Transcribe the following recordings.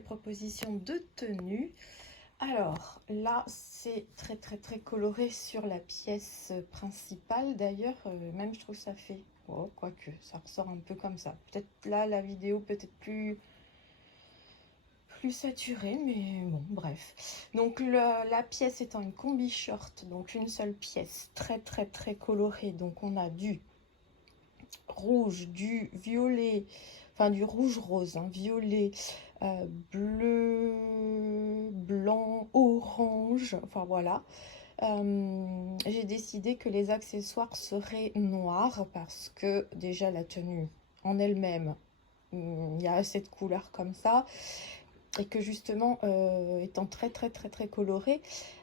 nouvelle proposition de tenue. Alors là, c'est très coloré sur la pièce principale. D'ailleurs, même je trouve que ça fait... Oh, quoique, ça ressort un peu comme ça. Peut-être là, la vidéo peut-être plus saturée, mais bon, bref. Donc la pièce étant une combi short, donc une seule pièce, très colorée. Donc on a du rouge, du violet, enfin du rouge rose, hein, violet, bleu, blanc, orange, enfin voilà. J'ai décidé que les accessoires seraient noirs parce que déjà la tenue en elle-même, il y a assez de couleurs comme ça et que justement étant très colorée,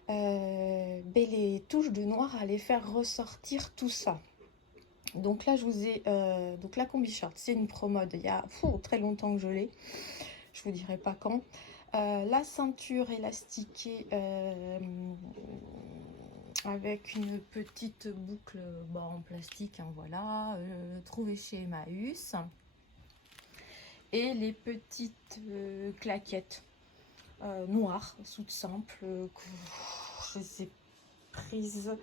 les touches de noir allaient faire ressortir tout ça. Donc là, je vous ai... donc la combi short, c'est une pro-mode. Il y a très longtemps que je l'ai. Je vous dirai pas quand. La ceinture élastiquée avec une petite boucle en plastique, hein, voilà, trouvée chez Emmaüs. Et les petites claquettes noires, toutes simples, que je les ai prises.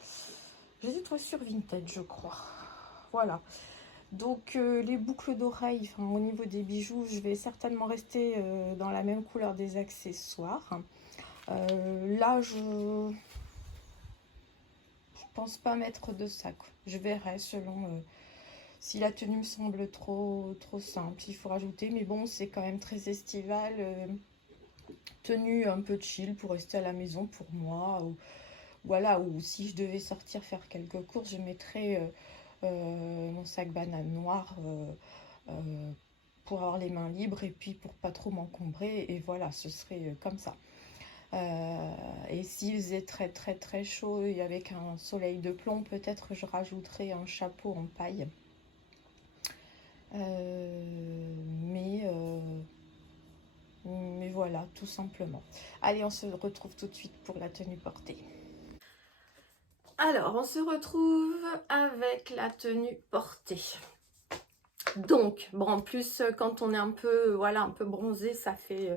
Je les ai trouvées sur Vinted, je crois. Voilà. Donc les boucles d'oreilles, au niveau des bijoux, je vais certainement rester dans la même couleur des accessoires. Là, je pense pas mettre de sac. Je verrai selon si la tenue me semble trop simple. Il faut rajouter, mais bon, c'est quand même très estival. Tenue un peu chill pour rester à la maison pour moi. Ou, voilà, ou si je devais sortir faire quelques courses, je mettrais... mon sac banane noir pour avoir les mains libres et puis pour pas trop m'encombrer, et voilà, ce serait comme ça. Et s'il faisait très chaud et avec un soleil de plomb, peut-être je rajouterais un chapeau en paille, mais voilà, tout simplement. Allez, on se retrouve tout de suite pour la tenue portée. Alors, on se retrouve avec la tenue portée. Donc, bon, en plus, quand on est un peu, voilà, un peu bronzé, ça fait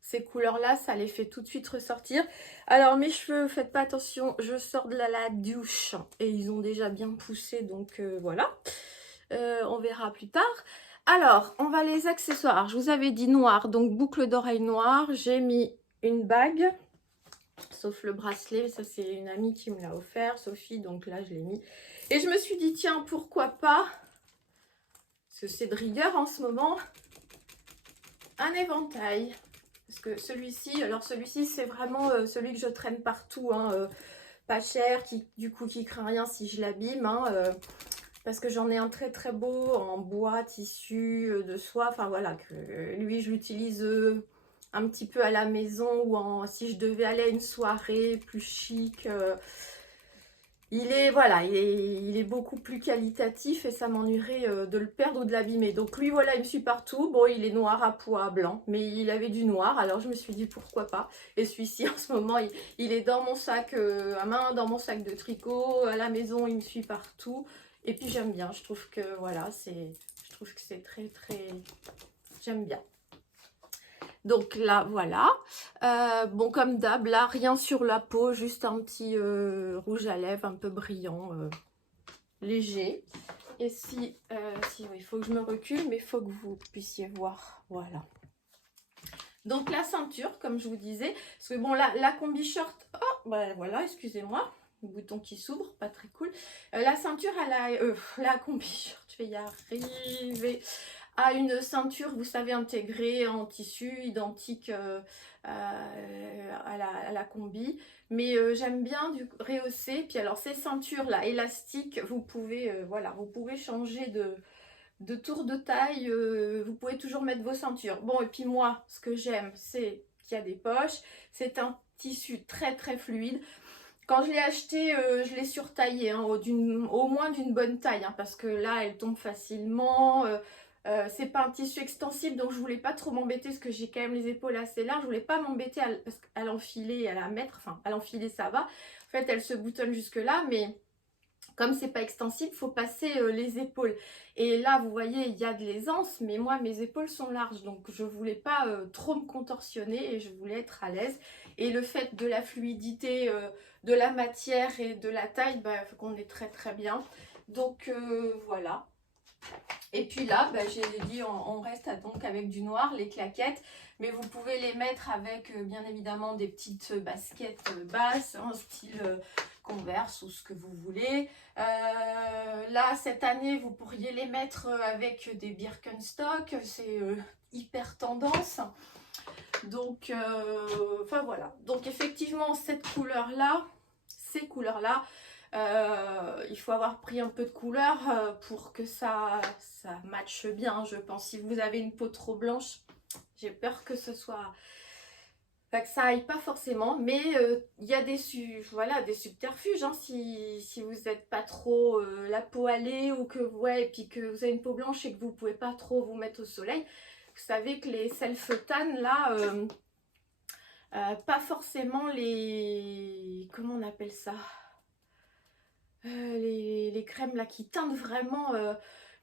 ces couleurs-là, ça les fait tout de suite ressortir. Alors, mes cheveux, faites pas attention, je sors de la douche et ils ont déjà bien poussé, donc voilà. On verra plus tard. Alors, on va les accessoires. Je vous avais dit noir, donc boucle d'oreille noire. J'ai mis une bague, sauf le bracelet, ça c'est une amie qui me l'a offert, Sophie, donc là je l'ai mis. Et je me suis dit, tiens, pourquoi pas, parce que c'est de rigueur en ce moment, un éventail. Parce que celui-ci, alors celui-ci c'est vraiment celui que je traîne partout, hein, pas cher, qui du coup qui craint rien si je l'abîme, hein, parce que j'en ai un très beau en bois, tissu, de soie, enfin voilà, que lui je l'utilise un petit peu à la maison ou si je devais aller à une soirée plus chic. Il est beaucoup plus qualitatif et ça m'ennuierait de le perdre ou de l'abîmer. Donc lui, voilà, il me suit partout. Bon, il est noir à pois blanc, mais il avait du noir, alors je me suis dit pourquoi pas. Et celui-ci, en ce moment, il est dans mon sac à main, dans mon sac de tricot. À la maison, il me suit partout. Et puis j'aime bien, je trouve que voilà, je trouve que c'est très... J'aime bien. Donc là, voilà. Bon, comme d'hab, là, rien sur la peau, juste un petit rouge à lèvres un peu brillant, léger. Et si oui, il faut que je me recule, mais il faut que vous puissiez voir. Voilà. Donc la ceinture, comme je vous disais, parce que bon, la combi short, oh, bah voilà, excusez-moi, le bouton qui s'ouvre, pas très cool. La ceinture, la combi short, je vais y arriver, a une ceinture, vous savez, intégrée en tissu, identique à la combi. Mais j'aime bien rehausser. Puis alors ces ceintures là, élastiques, vous pouvez, voilà, vous pouvez changer de tour de taille, vous pouvez toujours mettre vos ceintures. Bon, et puis moi, ce que j'aime, c'est qu'il y a des poches. C'est un tissu très fluide. Quand je l'ai acheté, je l'ai surtaillé, hein, au moins d'une bonne taille, hein, parce que là, elle tombe facilement. C'est pas un tissu extensible, donc je voulais pas trop m'embêter, parce que j'ai quand même les épaules assez larges. Je voulais pas m'embêter à l'enfiler et à la mettre. Enfin, à l'enfiler, ça va. En fait, elle se boutonne jusque là, mais comme c'est pas extensible, il faut passer les épaules. Et là, vous voyez, il y a de l'aisance, mais moi, mes épaules sont larges. Donc, je voulais pas trop me contorsionner et je voulais être à l'aise. Et le fait de la fluidité de la matière et de la taille, bah, faut qu'on est très très bien. Donc, voilà. Et puis là, bah, j'ai dit, on reste donc avec du noir, les claquettes. Mais vous pouvez les mettre avec, bien évidemment, des petites baskets basses, en style Converse ou ce que vous voulez. Là, cette année, vous pourriez les mettre avec des Birkenstock. C'est hyper tendance. Donc, enfin voilà. Donc, effectivement, cette couleur-là, ces couleurs-là, il faut avoir pris un peu de couleur pour que ça matche bien, je pense. Si vous avez une peau trop blanche, j'ai peur que ce soit... Enfin, que ça aille pas forcément, mais il y a des, voilà, des subterfuges. Hein, si vous n'êtes pas trop la peau allée ou que, ouais, et puis que vous avez une peau blanche et que vous pouvez pas trop vous mettre au soleil, vous savez que les self-tan, là, pas forcément les... Comment on appelle ça, les crèmes là qui teintent vraiment...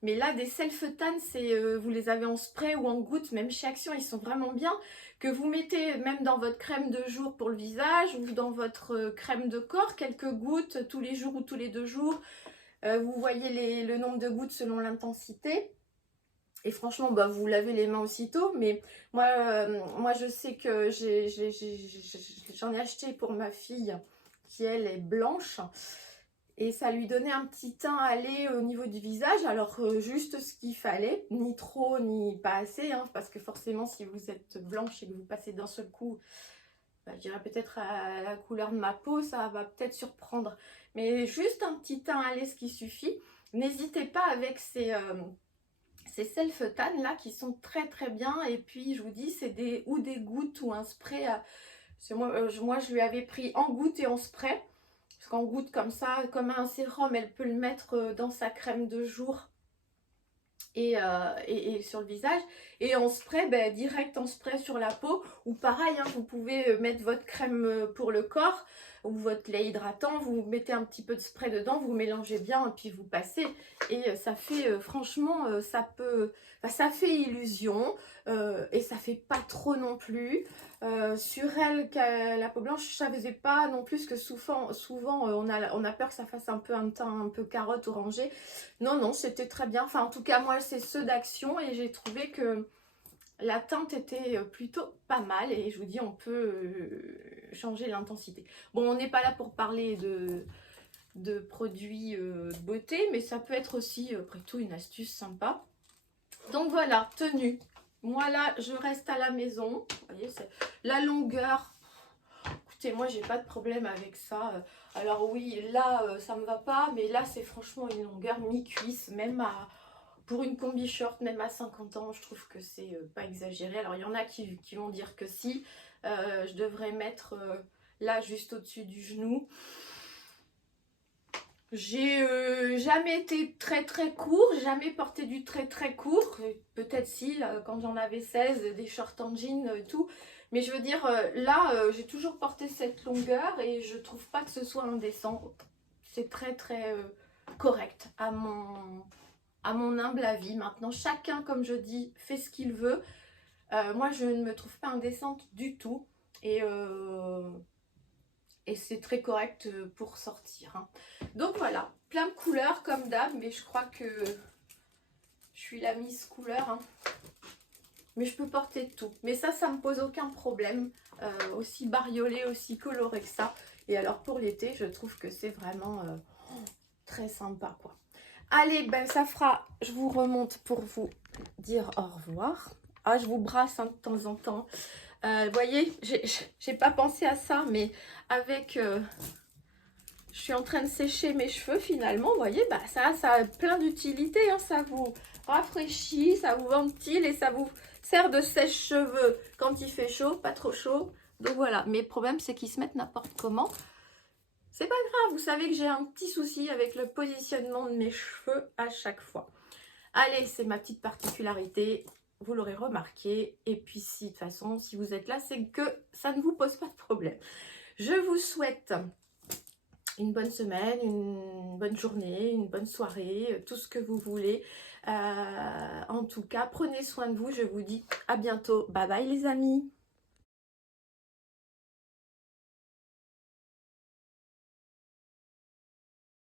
mais là, des self-tan, c'est vous les avez en spray ou en gouttes, même chez Action, ils sont vraiment bien. Que vous mettez même dans votre crème de jour pour le visage ou dans votre crème de corps, quelques gouttes tous les jours ou tous les 2 jours. Vous voyez le nombre de gouttes selon l'intensité. Et franchement, bah, vous lavez les mains aussitôt. Mais moi je sais que j'en ai acheté pour ma fille qui, elle, est blanche. Et ça lui donnait un petit teint allé au niveau du visage, alors juste ce qu'il fallait, ni trop ni pas assez, hein, parce que forcément si vous êtes blanche et que vous passez d'un seul coup, bah, je dirais peut-être à la couleur de ma peau, ça va peut-être surprendre. Mais juste un petit teint allé, ce qui suffit. N'hésitez pas avec ces self-tan là qui sont très très bien. Et puis je vous dis, c'est des gouttes ou un spray. Moi je lui avais pris en gouttes et en spray. Parce qu'en goutte comme ça, comme un sérum, elle peut le mettre dans sa crème de jour et sur le visage. Et en spray, ben, direct en spray sur la peau. Ou pareil, hein, vous pouvez mettre votre crème pour le corps ou votre lait hydratant. Vous mettez un petit peu de spray dedans, vous mélangez bien et puis vous passez. Et ça fait, franchement, ça peut... Enfin, ça fait illusion et ça fait pas trop non plus. Sur elle, la peau blanche, je ne savais pas non plus que souvent on a peur que ça fasse un peu un teint un peu carotte orangé. Non, non, c'était très bien. Enfin, en tout cas, moi, c'est ceux d'Action et j'ai trouvé que la teinte était plutôt pas mal. Et je vous dis, on peut changer l'intensité. Bon, on n'est pas là pour parler de produits de beauté, mais ça peut être aussi, après tout, une astuce sympa. Donc voilà, tenue. Moi là, je reste à la maison. Vous voyez, c'est la longueur. Écoutez, moi, j'ai pas de problème avec ça. Alors oui, là, ça me va pas, mais là, c'est franchement une longueur mi-cuisse, même pour une combi short, même à 50 ans, je trouve que c'est pas exagéré. Alors, il y en a qui vont dire que si. Je devrais mettre là, juste au-dessus du genou. J'ai jamais été très très court, jamais porté du très très court. Peut-être si, quand j'en avais 16, des shorts en jean et tout. Mais je veux dire, là, j'ai toujours porté cette longueur et je trouve pas que ce soit indécent. C'est très très correct à mon humble avis. Maintenant, chacun, comme je dis, fait ce qu'il veut. Moi, je ne me trouve pas indécente du tout. Et c'est très correct pour sortir. Hein. Donc voilà, plein de couleurs comme d'hab, mais je crois que je suis la Miss Couleur. Hein. Mais je peux porter tout. Mais ça me pose aucun problème. Aussi bariolé, aussi coloré que ça. Et alors pour l'été, je trouve que c'est vraiment très sympa, quoi. Allez, ben ça fera, je vous remonte pour vous dire au revoir. Ah, je vous brasse hein, de temps en temps. Vous voyez, j'ai pas pensé à ça, mais avec... je suis en train de sécher mes cheveux finalement, vous voyez, bah ça a plein d'utilités. Hein, ça vous rafraîchit, ça vous ventile et ça vous sert de sèche-cheveux quand il fait chaud, pas trop chaud. Donc voilà, mais le problème c'est qu'ils se mettent n'importe comment. C'est pas grave, vous savez que j'ai un petit souci avec le positionnement de mes cheveux à chaque fois. Allez, c'est ma petite particularité. Vous l'aurez remarqué. Et puis si, de toute façon, si vous êtes là, c'est que ça ne vous pose pas de problème. Je vous souhaite une bonne semaine, une bonne journée, une bonne soirée, tout ce que vous voulez. En tout cas, prenez soin de vous. Je vous dis à bientôt. Bye bye les amis.